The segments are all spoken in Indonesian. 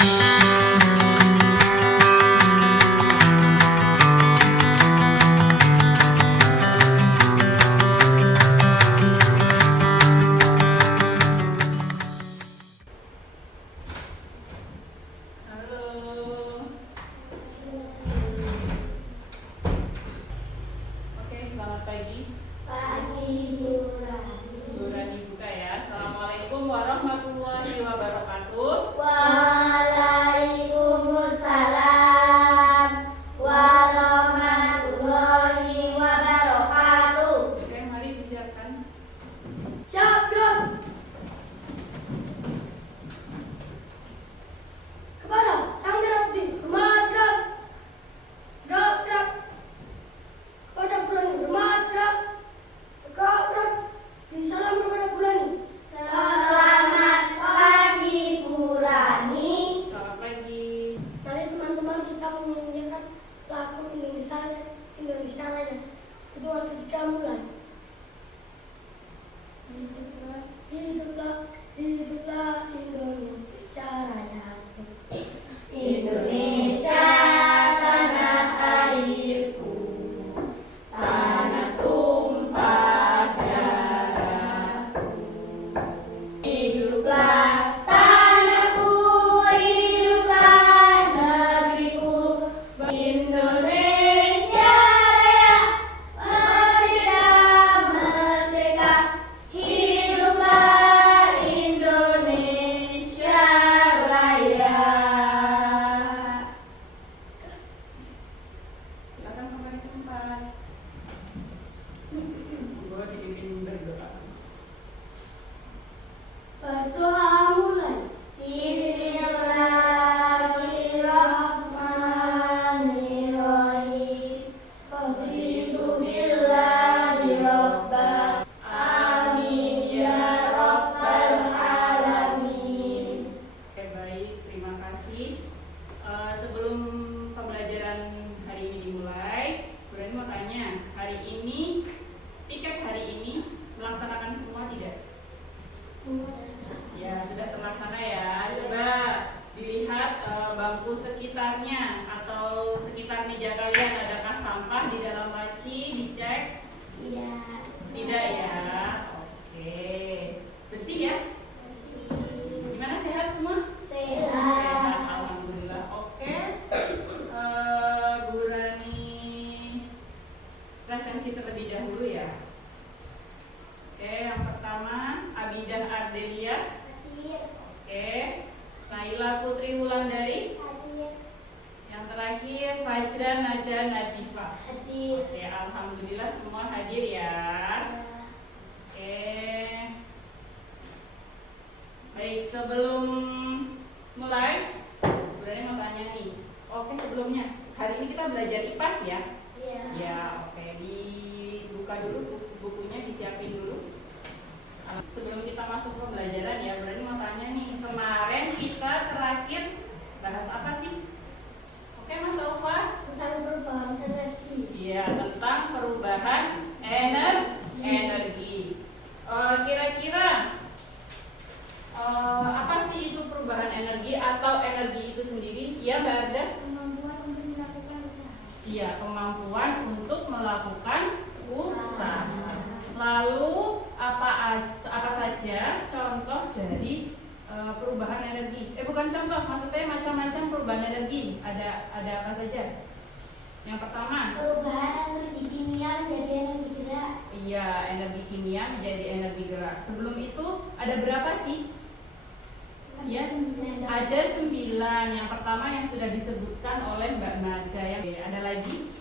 Selamat pagi. Pagi Bu Rani. Bu Rani buka ya. Assalamualaikum warahmatullahi wabarakatuh. Waalaikumsalam warahmatullahi wabarakatuh. Oke, mari disiapkan. Siap, Dok. Kepada sang Direktur Hormat Gerak. Gerak. Kepada Bu Rani Hormat Gerak. Gerak. Salam kepada Bu Rani. Selamat pagi Bu Rani. Selamat pagi. Mari teman-teman kita menyanyikan lagu Indonesia Raya. Hitungan ketiga mulai. Hiduplah, hiduplah Indonesia Raya. Indonesia tanah airku, tanah tumpah darahku. Hiduplah tanahku, hiduplah negeriku, Indonesia Raya, merdeka, merdeka. Hiduplah Indonesia Raya. Silakan kembali ke tempat. Gue dipimpin berdoa. Berdoa mulai. Bismillahirrahmanirrahim. Raditu billahi robba. Amin ya rabbal alamin. Oke, baik. Terima kasih. Sebelum pembelajaran hari ini dimulai, Bu Rani mau tanya, hari ini, piket hari ini melaksanakan semua tidak? Ya, sudah terlaksana ya. Coba dilihat bangku sekitarnya atau sekitar meja kalian, adakah sampah di dalam laci, dicek? Tidak. Tidak ya. Oke. Bersih ya? Gimana, sehat semua? Sehat, alhamdulillah. Oke. Bu Rani presensi terlebih dahulu ya. Oke, yang pertama Abidah Ardelia. Oke. Naila Putri Wulandari. Yang terakhir Fajra Nada Nadifa. Oke, alhamdulillah semua hadir ya. Oke. Baik, sebelum mulai, Bu Rani mau tanya nih. Oke, sebelumnya hari ini kita belajar IPAS ya. Ya, oke. Dibuka dulu bukunya, disiapin dulu. Sebelum kita masuk ke pembelajaran ya, Bu Rani mau tanya nih. Kemarin kita terakhir bahas apa sih? Oke, Mas Alfa? Tentang perubahan energi. Iya, tentang perubahan energi. Kira-kira apa sih itu perubahan energi atau energi itu sendiri? Iya, Mbak Arda? Kemampuan untuk melakukan usaha. Iya, kemampuan untuk melakukan usaha. Lalu apa saja contoh dari perubahan energi? Bukan contoh, maksudnya macam-macam perubahan energi. Ada apa saja? Yang pertama, Perubahan energi kimia menjadi energi gerak. iya, energi kimia menjadi energi gerak. Sebelum itu ada berapa sih? Ya, ada 9. Yang pertama yang sudah disebutkan oleh Mbak Mada ya. Ada lagi?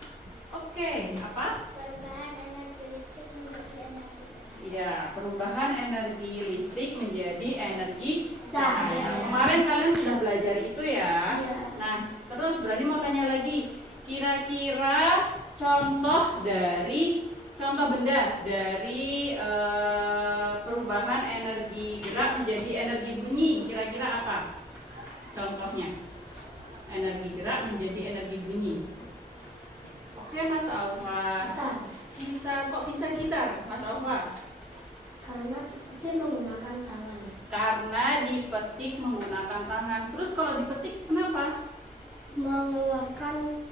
Oke, apa? Perubahan energi listrik menjadi energi. Iya, perubahan energi listrik menjadi energi Cahaya. Kemarin kalian sudah belajar itu ya. Iya. Nah, terus berarti mau tanya lagi. Kira-kira contoh benda dari perubahan energi gerak menjadi energi bunyi, kira-kira apa contohnya? Energi gerak menjadi energi bunyi. Oke, Mas Alfa. Gitar, kok bisa gitar, Mas Alfa? Karena dia menggunakan tangan. Karena dipetik menggunakan tangan. Terus kalau dipetik kenapa? Mengeluarkan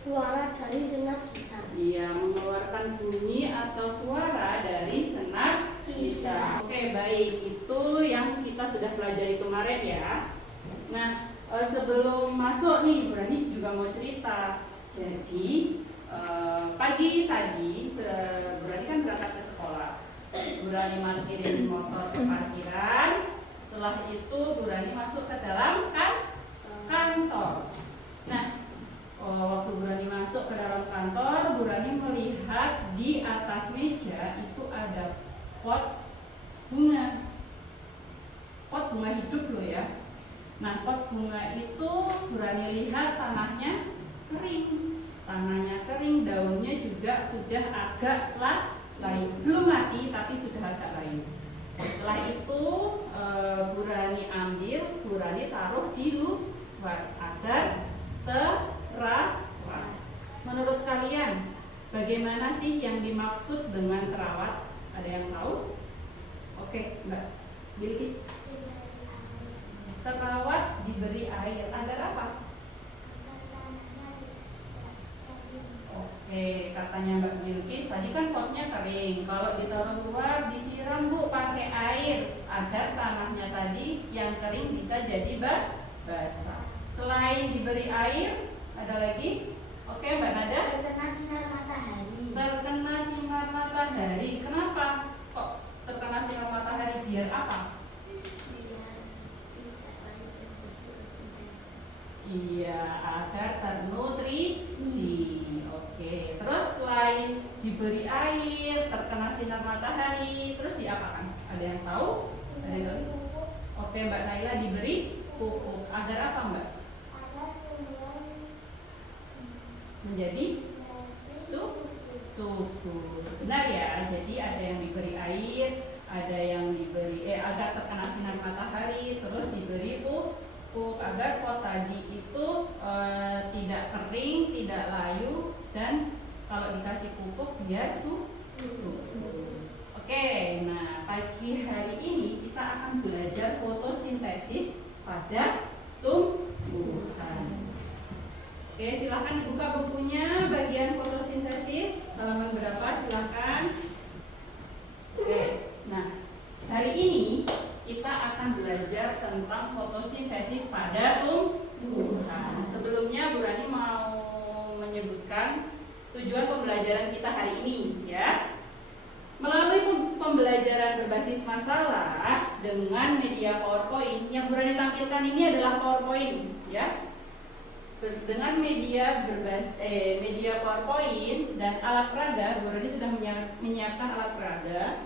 suara dari senar gitar. Iya, mengeluarkan bunyi atau suara dari senar gitar. Oke, baik. Itu yang kita sudah pelajari kemarin ya. Nah, sebelum masuk nih, Bu Rani juga mau cerita. Jadi, pagi tadi, Bu Rani kan berangkat ke sekolah. Bu Rani parkirin motor ke parkiran. Setelah itu, Bu Rani masuk ke dalam kantor. Nah, waktu Bu Rani masuk ke dalam kantor, Bu Rani melihat di atas meja itu ada pot bunga. Pot bunga hidup loh ya. Nah, pot bunga itu Bu Rani lihat tanahnya kering. Tanahnya kering, daunnya juga sudah agak layu. Belum mati tapi sudah agak layu. Setelah itu Bu Rani ambil, Bu Rani taruh di luar agar terawat. Menurut kalian, bagaimana sih yang dimaksud dengan terawat? Ada yang tahu? Oke, Mbak Bilkis. Terawat diberi air agar apa? Oke, katanya Mbak Bilkis tadi kan potnya kering. Kalau ditaruh luar disiram Bu pakai air agar tanahnya tadi yang kering bisa jadi basah. Selain diberi air, ada lagi? Oke, Mbak Nada? Terkena sinar matahari. Terkena sinar matahari. Kenapa kok terkena sinar matahari? Biar apa? Iya, agar ternutrisi. Oke, terus selain diberi air, terkena sinar matahari, terus diapakan? Ada yang tahu? Ada yang tahu? Oke, Mbak Naila, diberi pupuk. Agar apa, Mbak? Menjadi subur. Benar ya. Jadi ada yang diberi air, ada yang diberi agar terkena sinar matahari, terus diberi pupuk agar pot tadi itu tidak kering, tidak layu, dan kalau dikasih pupuk biar subur. Oke, nah pagi hari ini kita akan belajar fotosintesis pada tumbuhan. Oke, silahkan dibuka bukunya bagian fotosintesis halaman berapa, silahkan. Oke, nah hari ini kita akan belajar tentang fotosintesis pada tumbuhan. Sebelumnya Bu Rani mau menyebutkan tujuan pembelajaran kita hari ini ya. Melalui pembelajaran berbasis masalah dengan media PowerPoint, yang Bu Rani tampilkan ini adalah PowerPoint ya. Dengan media media PowerPoint dan alat peraga, Bu Rani sudah menyiapkan alat peraga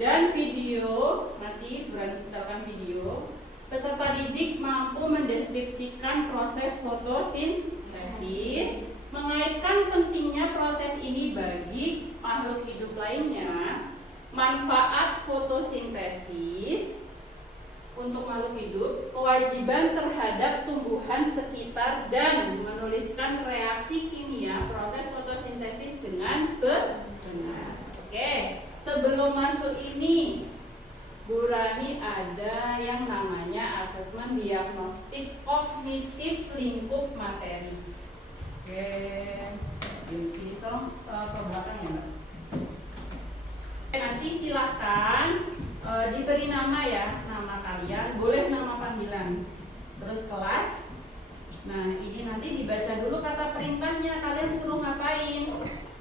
dan video. Nanti Bu Rani setelkan video. Peserta didik mampu mendeskripsikan proses fotosintesis, mengaitkan pentingnya proses ini bagi makhluk hidup lainnya, manfaat fotosintesis untuk makhluk hidup, kewajiban terhadap tumbuhan sekitar, dan menuliskan reaksi kimia proses fotosintesis dengan benar. Oke, sebelum masuk ini Bu Rani ada yang namanya asesmen diagnostik kognitif lingkup materi. Oke, ini ke belakang ya Mbak. Nanti silakan diberi nama ya, nama kalian, boleh nama panggilan, terus kelas. Nah ini nanti dibaca dulu kata perintahnya, kalian suruh ngapain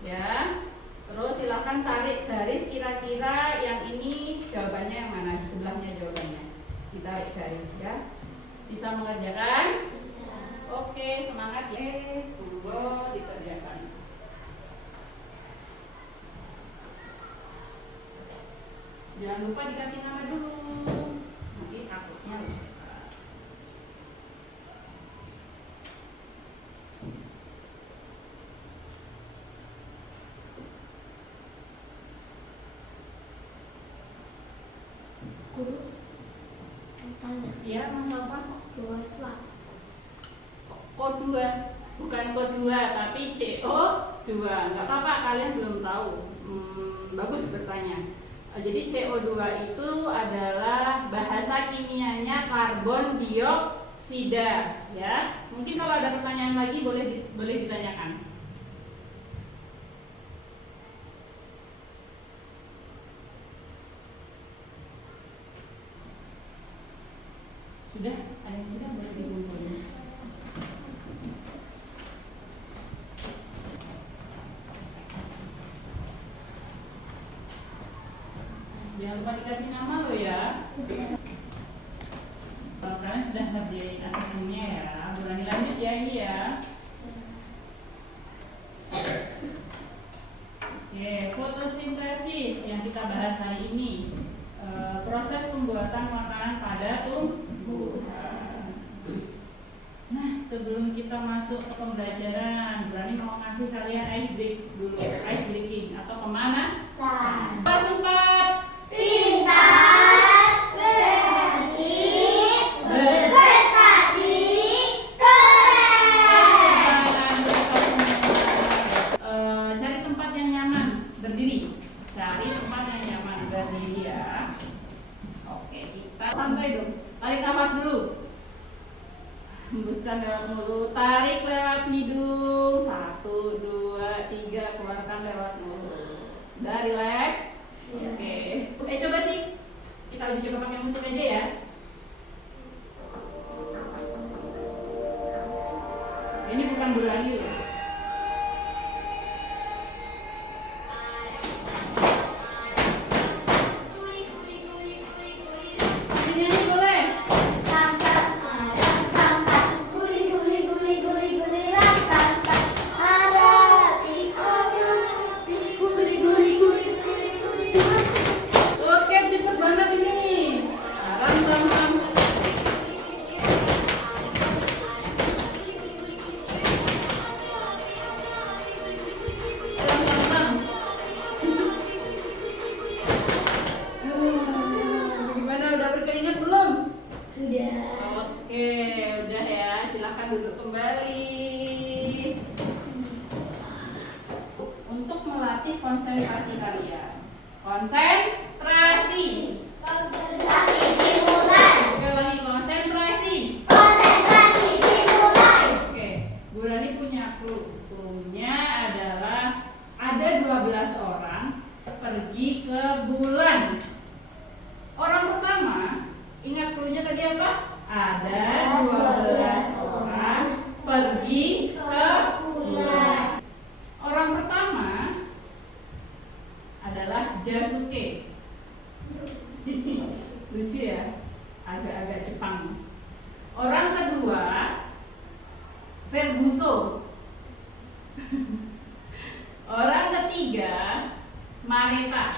ya. Terus silakan tarik garis kira-kira yang ini jawabannya yang mana, di sebelahnya jawabannya ditarik garis ya. Bisa mengerjakan? Bisa. Oke, semangat ya. Tunggu dikerjakan. Jangan lupa dikasih nama dulu, nanti takutnya lupa. Guru tanya. Iya, Mas Alfa. Dua itu apa? CO2, bukan CO2 tapi CO2. Nggak apa-apa, kalian belum tahu. Bagus bertanya. Jadi CO2 itu adalah bahasa kimianya karbon dioksida, ya. Mungkin kalau ada pertanyaan lagi boleh ditanyakan. Sudah? Ada yang sudah bersih kumpulnya? Jangan lupa dikasih nama lo ya. Kalian sudah ngerjain asesmennya ya. Berani lanjut ya ini ya. Oke, fotosintesis yang kita bahas hari ini. Proses pembuatan makanan pada tumbuhan. Nah, sebelum kita masuk ke pembelajaran, Berani mau ngasih kalian ice break dulu, ice breaking atau pemanasan. Sempat Pintar, kreatif, berprestasi, keren. Cari tempat yang nyaman berdiri. Cari tempat yang nyaman berdiri ya. Oke, kita santai dong. Tarik nafas dulu. Hembuskan lewat mulut. Tarik lewat hidung. 1, 2, 3. Keluarkan lewat mulut. Udah relax. Oke. Coba sih. Kita uji coba pakai musik aja ya. Ini bukan Berani loh. Duduk kembali untuk melatih konsentrasi kalian. Konsentrasi dimulai. Oke, lagi konsentrasi. Dimulai. Oke, Bu Rani punya clue. Clue-nya adalah ada 12 orang pergi ke bulan. Orang pertama, ingat clue-nya tadi apa? Ada 12 orang pergi ke bulan. Orang pertama adalah Jasuke. Lucu ya, agak-agak Jepang. Orang kedua Ferguson. Orang ketiga Mareta.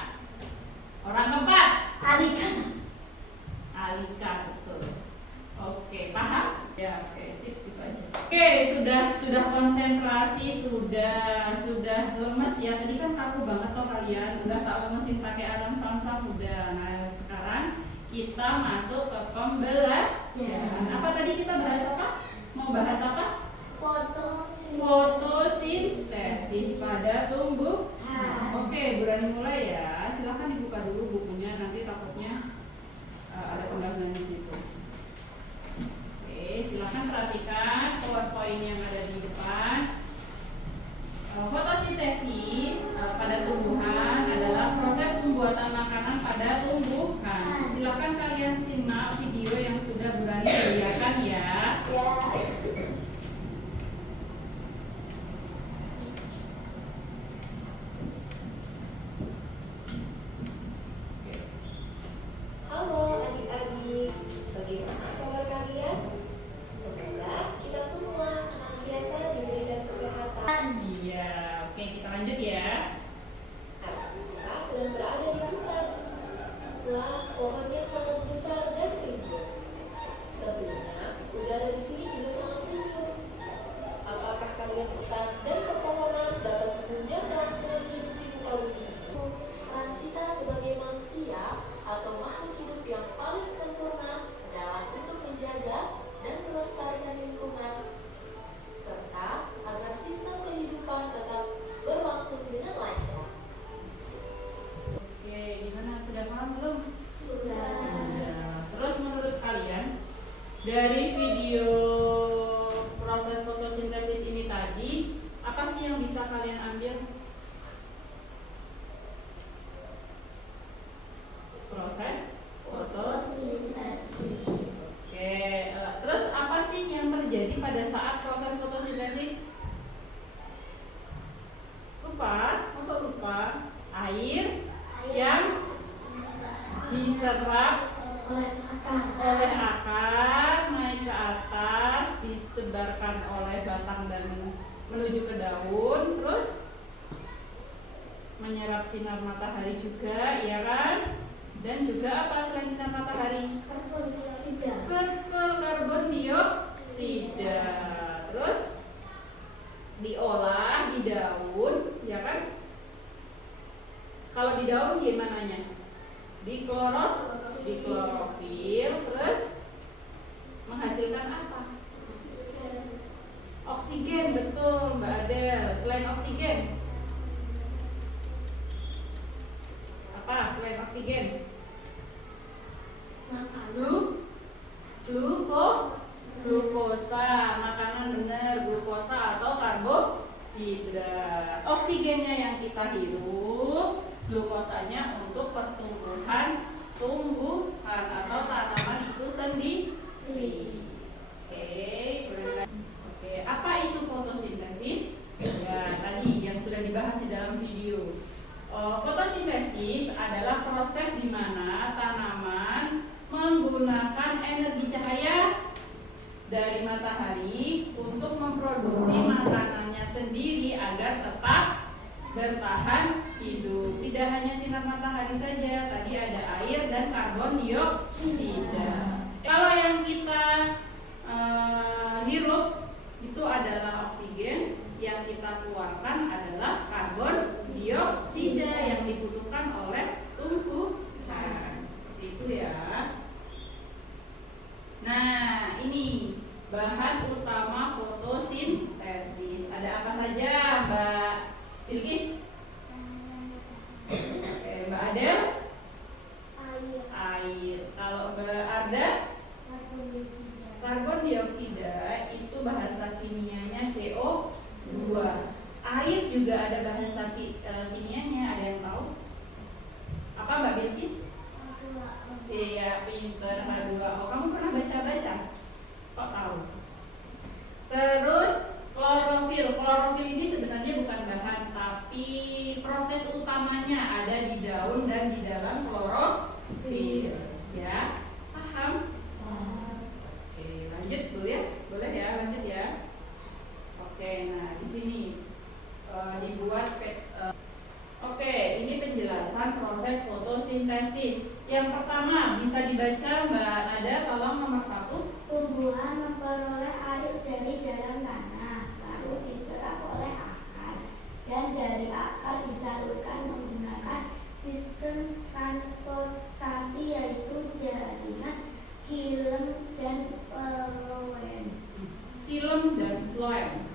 Orang keempat Alika, betul. Oke, paham? Ya, oke, sip, itu aja. Oke, sudah konsentrasi, sudah lemes ya. Tadi kan kaku banget loh kalian, udah tak lemesin pakai alarm sam-sam udah. Nah, sekarang kita masuk ke pembelajaran. Apa tadi kita bahas apa? Mau bahas apa? Fotosintesis pada tumbuhan. Oke, Berani mulai ya. Silahkan dibuka dulu bukunya, nanti takutnya ada pembagian di situ. Oke, silahkan perhatikan PowerPoint yang ada di depan. Fotosintesis pada tumbuhan adalah proses pembuatan makanan pada tumbuhan. Silahkan kalian simak video yang sudah Berani sediakan ya. Halo adik-adik, bagaimana kabar kalian? Semoga kita semua senantiasa dari video proses fotosintesis ini tadi, apa sih yang bisa kalian ambil? Proses Fotosintesis. Oke, terus apa sih yang terjadi pada saat proses fotosintesis? Lupa? Masa lupa? Air yang diserap oleh akar naik ke atas, disebarkan oleh batang dan menuju ke daun, terus menyerap sinar matahari juga, ya kan? Dan juga apa selain sinar matahari? Karbon dioksida. Terus diolah di daun, ya kan? Kalau di daun gimananya? Di klorofil, terus menghasilkan apa? Oksigen, betul Mbak Adel. Selain oksigen, apa selain oksigen? Glukosa, makanan benar, glukosa atau karbohidrat. Oksigennya yang kita hirup, glukosanya untuk pertumbuhan tumbuhan atau tanaman itu sendiri. Oke, apa itu fotosintesis? Ya, tadi yang sudah dibahas di dalam video. Fotosintesis adalah proses di mana tanaman menggunakan energi cahaya dari matahari untuk memproduksi makanannya sendiri agar tetap bertahan hidup. Tidak hanya sinar matahari saja, tadi ada air dan karbon dioksida. Kalau yang kita hirup itu adalah oksigen, yang kita keluarkan adalah karbon dioksida yang dibutuhkan oleh tumbuhan. Seperti itu ya. Nah, ini bahan utama fotosintesis. Ada apa saja, Mbak Bilkis? Oke, Mbak Adel? Air. Kalau Mbak Arda? Karbon dioksida itu bahasa kimianya CO2. Air juga ada bahasa kimianya, ada yang tahu? Apa Mbak Bilkis? Iya, pinter, H2O. Kamu pernah baca-baca? Kok tahu? Terus klorofil. Klorofil ini sebenarnya bukan bahan, tapi proses utamanya ada di daun dan di dalam klorofil. Ya, paham? Oke, lanjut dulu ya. Boleh ya, lanjut ya. Oke, nah di sini dibuat Oke, ini penjelasan proses fotosintesis. Yang pertama bisa dibaca Mbak Nada, tolong nomor 1. Tumbuhan memperoleh air dari dalam tanah, lalu diserap oleh akar, dan dari akar disalurkan menggunakan sistem transportasi yaitu jaringan xilem dan floem. Xilem dan floem.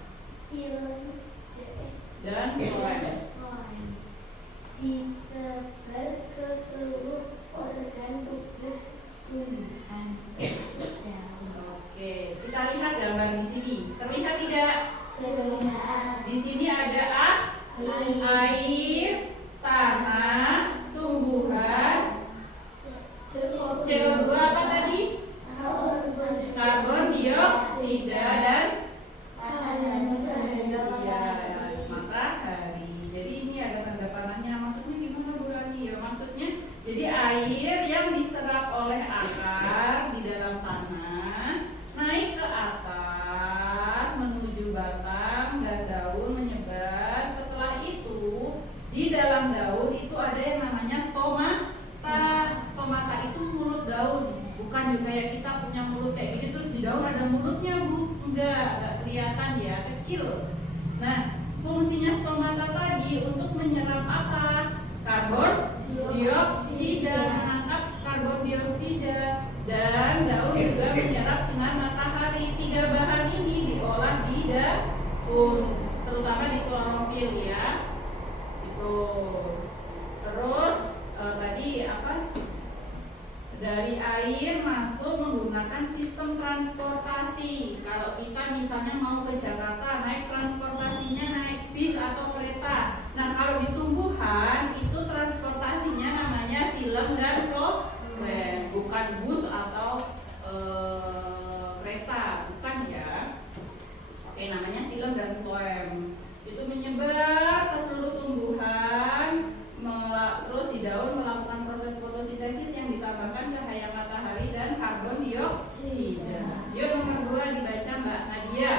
Disebar ke seluruh organ tubuh tumbuhan termasuk daun. Oke, kita lihat gambar di sini. Terlihat tidak? Terlihat. Di sini ada air, tanah, tumbuhan, CO2 apa tadi? Karbon dioksida dan matahari. Jadi ini ada tanda panahnya. Maksudnya gimana Bu Rani? Ya maksudnya jadi air yang diserap oleh akar di dalam tanah naik ke atas menuju batang dan daun menyebar. Setelah itu di dalam daun itu ada yang namanya stomata. Stomata itu mulut daun. Bukan juga kayak kita punya mulut kayak gini terus di daun ada mulutnya Bu. Enggak kelihatan ya, kecil. Nah, fungsinya stomata tadi untuk menyerap apa? Karbon dioksida, menangkap karbon dioksida, dan daun juga menyerap sinar matahari. 3 bahan ini diolah di daun, terutama di klorofil ya. Itu. Terus tadi apa? Dari air masuk menggunakan sistem transport transportasi. Kalau kita misalnya mau ke Jakarta, naik transportasinya naik bis atau kereta. Nah, kalau di tumbuhan itu transportasinya namanya silem dan floem, bukan bus atau kereta, bukan ya. Oke, namanya silem dan floem. Itu menyebar ke seluruh tumbuhan, terus di daun melakukan proses fotosintesis yang ditambahkan cahaya matahari dan karbon dioksida. Yuk nomor 2 dibaca Mbak Nadia.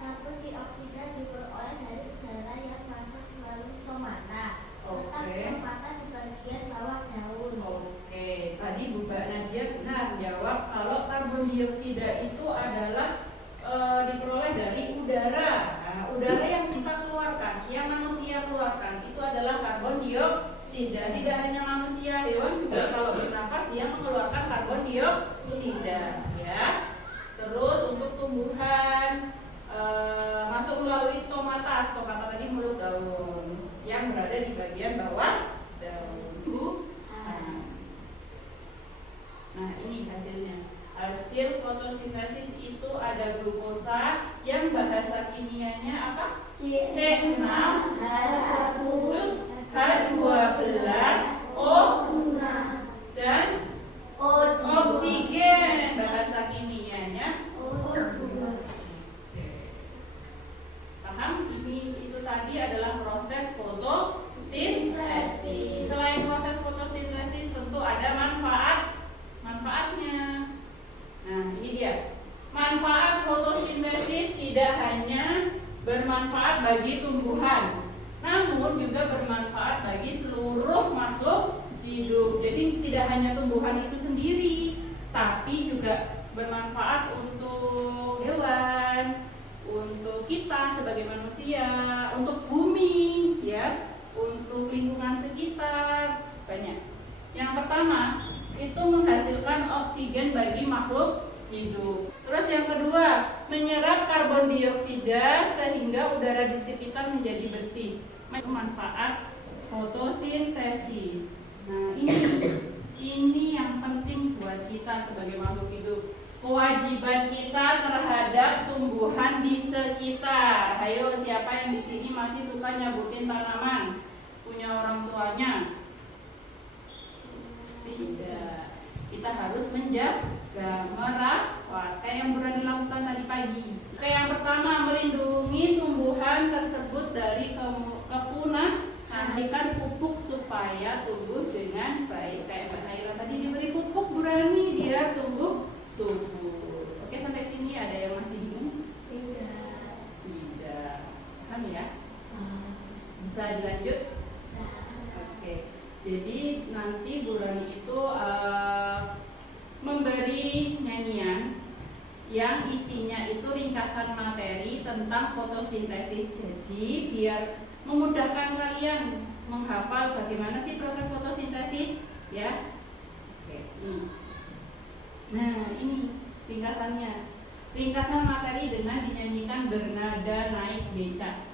Karbon dioksida diperoleh dari udara yang masuk melalui stomata. Letak stomata di bagian bawah daun. Oke, tadi Bu Mbak Nadia benar jawab kalau karbon dioksida itu adalah diperoleh dari udara. Nah, udara yang kita keluarkan, yang manusia keluarkan itu adalah karbon dioksida. Tidak hanya manusia, hewan juga kalau bernafas dia mengeluarkan karbon dioksida, ya. Terus untuk tumbuhan masuk melalui stomata. Stomata tadi mulut daun yang berada di bagian bawah daun. Nah, ini hasilnya. Hasil fotosintesis itu ada glukosa yang bahasa kimianya apa? C6 H1 plus H12O dan oksigen. Bahasa kimianya O2. paham? Itu tadi adalah proses fotosintesis. Selain proses fotosintesis tentu ada manfaatnya. Nah, ini dia. Manfaat fotosintesis tidak hanya bermanfaat bagi tumbuhan, namun juga bermanfaat bagi seluruh makhluk hidup. Jadi tidak hanya tumbuhan itu sendiri, tapi juga bermanfaat untuk hewan, untuk kita sebagai manusia, untuk bumi, ya, untuk lingkungan sekitar, banyak. Yang pertama, itu menghasilkan oksigen bagi makhluk hidup. Terus yang kedua, menyerap karbon dioksida sehingga udara di sekitar menjadi bersih. Manfaat fotosintesis. Nah, ini yang penting buat kita sebagai makhluk hidup. Kewajiban kita terhadap tumbuhan di sekitar. Ayo, siapa yang di sini masih suka nyabutin tanaman? Punya orang tuanya? Tidak. Kita harus menjaga, merawat, kayak yang Burani lakukan tadi pagi. Kayak yang pertama, melindungi tumbuhan tersebut dari kepunahan. Berikan pupuk supaya tumbuh dengan baik. Kayak Mbak Naila tadi diberi pupuk Burani biar tumbuh subur. Oke, sampai sini ada yang masih bingung? Tidak. Paham ya? Bisa dilanjut? Oke. Jadi nanti Burani itu memberi nyanyian yang isinya itu ringkasan materi tentang fotosintesis. Jadi biar memudahkan kalian menghafal bagaimana sih proses fotosintesis, ya. Oke. Nah, ini ringkasannya. Ringkasan materi dengan dinyanyikan bernada naik becak.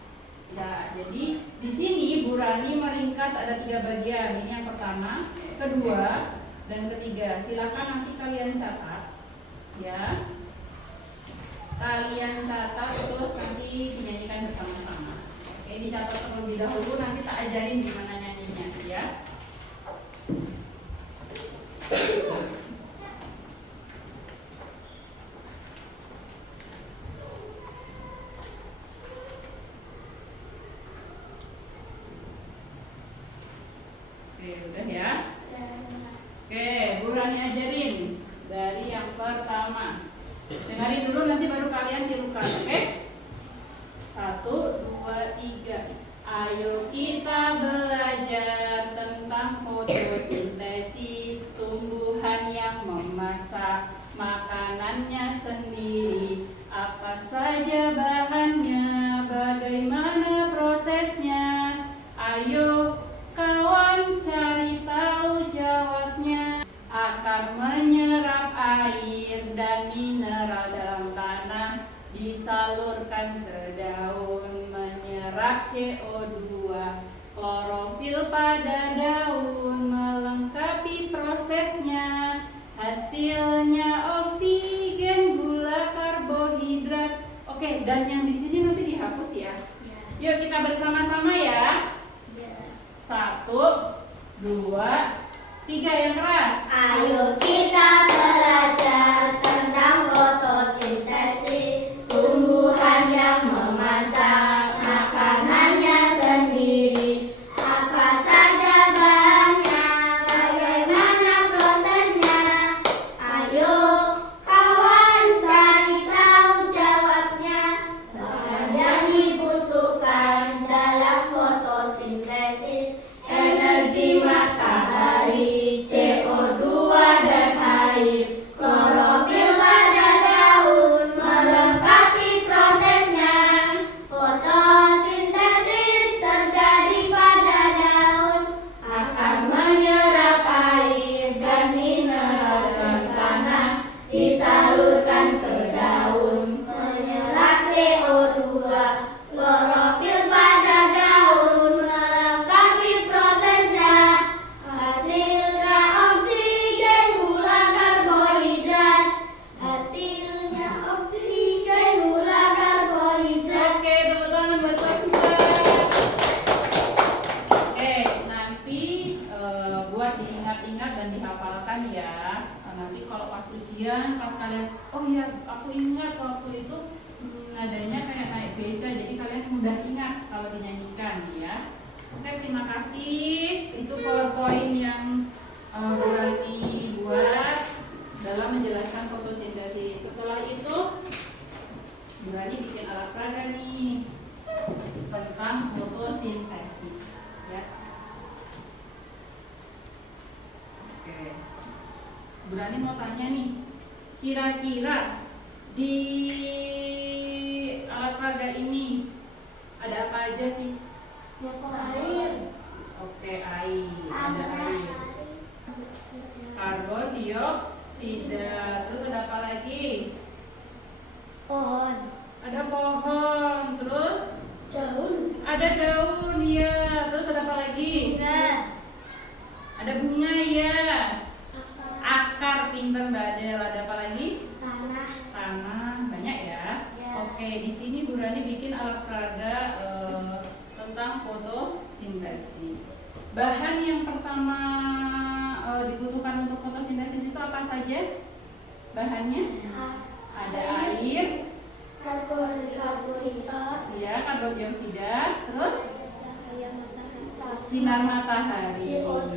Ya, jadi di sini Burani meringkas ada 3 bagian. Ini yang pertama, kedua, dan ketiga. Silakan nanti kalian catat, ya. Kalian catat terus nanti dinyanyikan bersama-sama. Oke, dicatat terlebih dahulu, nanti tak ajarin gimana nyanyinya, ya. Oke, udah ya. Oke, Burani ajarin dari yang pertama. Dengarin dulu, nanti baru kalian tirukan, oke? 1, 2, 3. Ayo kita belajar tentang fotosintesis. Tumbuhan yang memasak makanannya sendiri. Apa saja bahannya, bagaimana prosesnya? Ayo kawan cari tahu jawabnya. Akar menyerap air dan mineral dalam tanah, disalurkan ke daun, menyerap CO2. Klorofil pada daun melengkapi prosesnya. Hasilnya oksigen, gula, karbohidrat dan yang di sini nanti dihapus ya. Yuk kita bersama-sama ya. 1, 2, 3 yang keras. Ayo kita belajar tentang fotosintesis, tumbuhan yang memasak makanannya sendiri. Apa saja bahannya, bagaimana prosesnya? Ayo kawan cari tahu jawabnya. Bahan yang dibutuhkan dalam fotosintesis: energi matahari, CO2 dan air, klorofil pada daun melengkapi prosesnya. Fotosintesis terjadi pada daun, akan menyerap air dan mineral dari tanah, disalurkan ke daun, menyerap CO2. Klorofil pada daun melengkapi prosesnya. Hasilnya oksigen, gula, karbohidrat. Hasilnya oksigen, gula, karbohidrat. Oke, tepuk tangan buat kelas 4. Oke, nanti buat diingat-ingat dan dihafalkan ya. Nanti kalau pas ujian, pas kalian, oh iya aku ingat waktu itu nadanya kayak naik beca, jadi kalian mudah ingat kalau dinyanyikan ya. Oke, terima kasih. Itu PowerPoint yang Bu Ranti buat dalam menjelaskan fotosintesis. Setelah itu Bu Rani bikin alat peraga nih tentang fotosintesis ya. Oke. Bu Rani mau tanya nih, kira-kira di alat peraga ini ada apa aja sih? Air. Oke, air. Ada air. Karbon dioksida. Terus ada apa lagi? Pohon. Ada pohon. Terus Daun. ada daun ya. Terus ada apa lagi? Bunga. Ada bunga ya. Akar, pinter Mbak Adel. Ada apa lagi? Tanah. Tanah. Banyak ya. Ya. Oke, di sini Bu Rani bikin alat peraga tentang fotosintesis. Bahan yang pertama dibutuhkan untuk fotosintesis itu apa saja? Bahannya ada air, Karbohidrat. ya, karbon dioksida, terus Cahaya matahari. sinar matahari. CO2.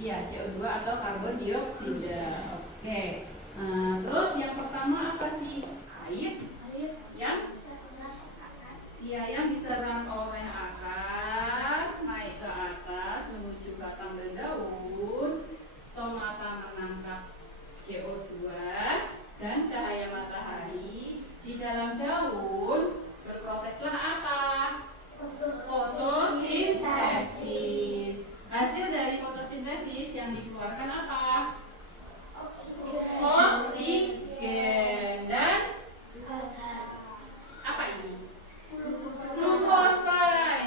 Iya, CO2 atau karbon dioksida. Oke. Terus yang pertama apa sih? Air yang diserap oleh akar naik ke atas menuju batang dan daun. Stomata menangkap CO2 dan cahaya matahari di dalam daun. Berproseslah apa? Fotosintesis. Hasil dari fotosintesis yang dikeluarkan apa? Oksigen dan apa ini? Glukosa.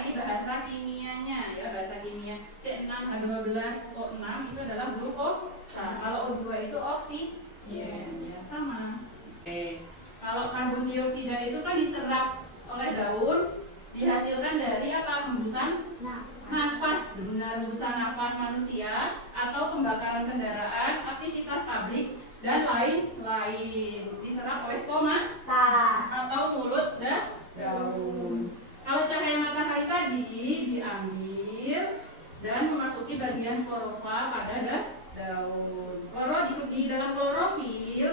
Ini bahasa kimianya ya, bahasa kimia. C6H12O6 itu adalah glukosa. Kalau O2 itu oksigen ya, sama. Oke. Kalau karbon dioksida itu kan diserap oleh daun, dihasilkan dari apa? Hembusan nafas, hembusan nafas manusia atau pembakaran kendaraan, aktivitas pabrik dan lain-lain. Diserap oleh stomata atau mulut dan daun. Kalau cahaya matahari tadi diambil dan memasuki bagian klorofa pada daun. Di dalam klorofil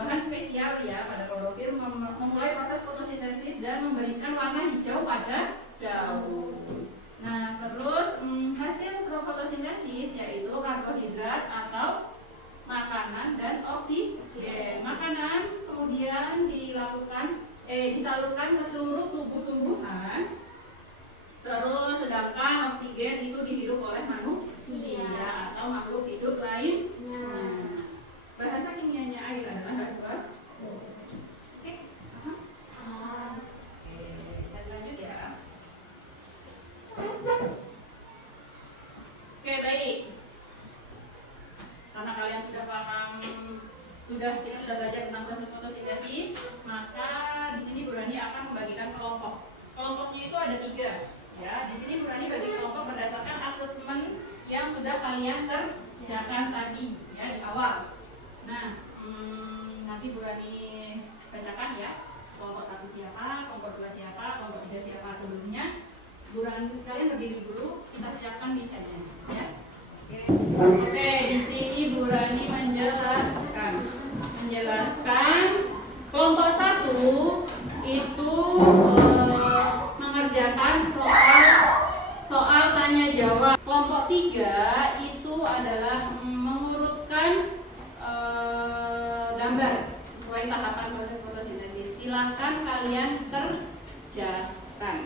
bahan spesial ya pada klorofil memulai proses fotosintesis dan memberikan warna hijau pada daun. Nah, terus hasil fotosintesis yaitu karbohidrat atau makanan dan oksigen. Makanan kemudian disalurkan ke seluruh tubuh tumbuhan. Terus sedangkan oksigen itu dihirup oleh manusia atau makhluk hidup lain. Nah, bahasa kimianya air adalah H2. Oke. Saya lanjut ya. Oke, baik. Karena kalian sudah paham, kita sudah belajar tentang proses fotosintesis, maka kelompoknya itu ada 3. Ya, di sini Bu Rani bagi kelompok berdasarkan asesmen yang sudah kalian kerjakan tadi ya di awal. Nah, nanti Bu Rani bacakan ya. Kelompok 1 siapa, kelompok 2 siapa, kelompok 3 siapa. Sebelumnya Bu Rani kalian berdiri dulu, kita siapkan mic-nya ya. Oke, di sini Bu Rani menjelaskan kelompok 1 itu mengerjakan soal tanya jawab. Kelompok 3 itu adalah mengurutkan gambar sesuai tahapan proses fotosintesis. Silahkan kalian kerjakan.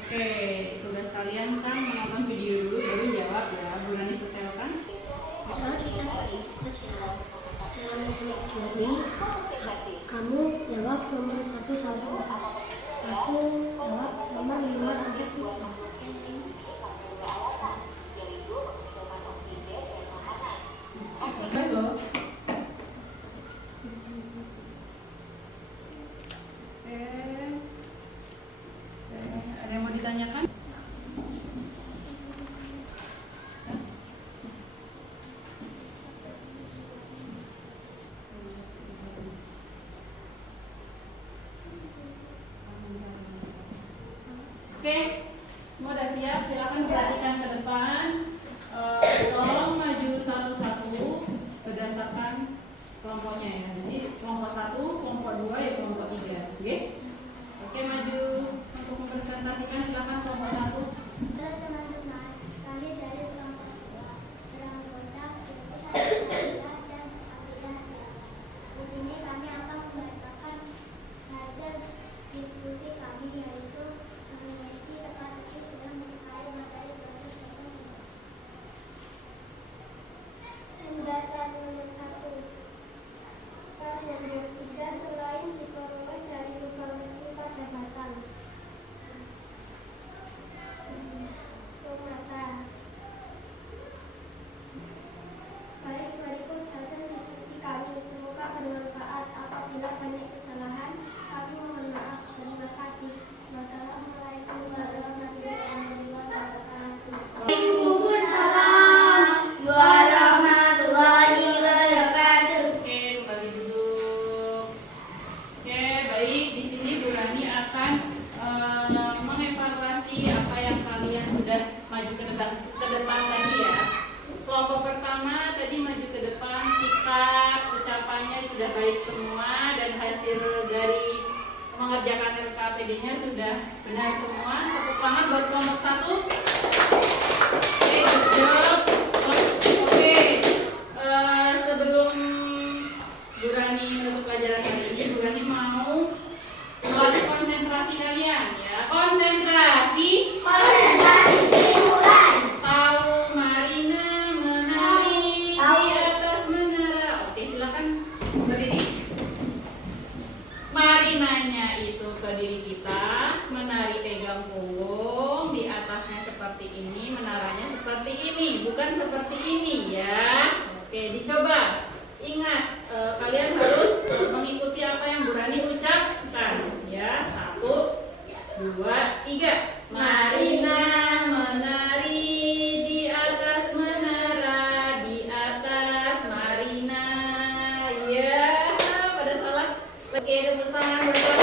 Oke, tugas kalian kan menonton video dulu baru jawab ya. Bu Rani setelkan. Coba kita bagi tugas ya. Dalam video ini kamu jawab nomor 1 sampai 4. Aku jawab nomor 5 sampai 7. Halo. Ada yang mau ditanyakan? Oke, semua udah siap? Silakan perhatikan ke depan. Tolong maju satu-satu berdasarkan kelompoknya ya. Jadi kelompok 1, kelompok 2, ya kelompok 3. Oke? Oke, maju untuk mempresentasikan. Silakan kelompok 1. Halo teman-teman, kami dari kelompok 2 beranggota Ilmu dan Akidah. Di sini kami akan membacakan hasil diskusi kami, yaitu mengisi teka-teki sedang mengenai materi proses fotosintesis. Tindakan nomor 1. Karbon dioksida selain diperoleh dari lubang kecil pada batang stomata. Baik, berikut hasil diskusi kami. Semoga bermanfaat. Apabila banyak kesalahan, kami mohon maaf. Terima kasih. Wassalamualaikum warahmatullahi wabarakatuh. Waalaikumsalam warahmatullahi wabarakatuh. Oke, kembali duduk. Oke, baik. Di sini Bu Rani akan mengevaluasi apa yang kalian sudah maju ke depan tadi ya. Kelompok pertama tadi maju ke depan, sikap, ucapannya sudah baik semua dan hasil dari mengerjakan RKPD-nya sudah benar semua. Tepuk tangan buat kelompok 1. Oke, good job. Oke, sebelum Bu Rani menutup pelajaran hari ini, Bu Rani mau melatih konsentrasi kalian ya. Konsentrasi. Tahu Marina menari di atas menara. Oke, silakan berdiri. Marinanya itu berdiri kita, menari pegang punggung, di atasnya seperti ini, menaranya seperti ini, bukan seperti ini ya. Oke, dicoba. Ingat, kalian harus mengikuti apa yang Bu Rani ucapkan ya. 1, 2, 3. Marina menari di atas menara, di atas Marina. Ya, pada salah. Oke, tepuk tangan buat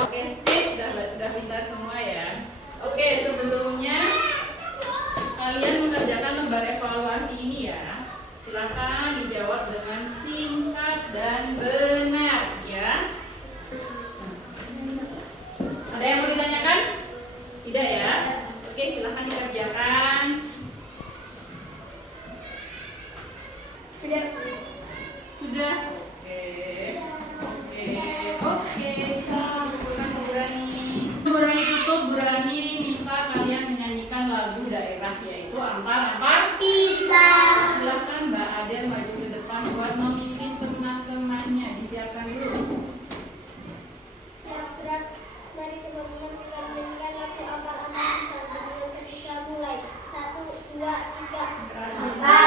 Oke, sip, udah pintar semua ya. Oke, sebelumnya kalian mengerjakan lembar evaluasi ini ya. Silakan dijawab dengan singkat dan benar ya. Ada yang mau ditanyakan? Tidak ya? Oke, silakan dikerjakan. Sudah? Oke, silakan Bu Rani. Bu Rani tutup, Bu Rani minta kalian menyanyikan lagu daerah yaitu Ampar-Ampar Pisah. Silakan Mbak Adel maju ke depan buat memimpin teman-temannya. Disiapkan dulu. Siap gerak. Mari teman-teman kita menyanyikan lagu Ampar-Ampar Pisah. Sebelum kita mulai. 1, 2, 3. Ampar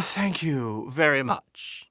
Thank you very much.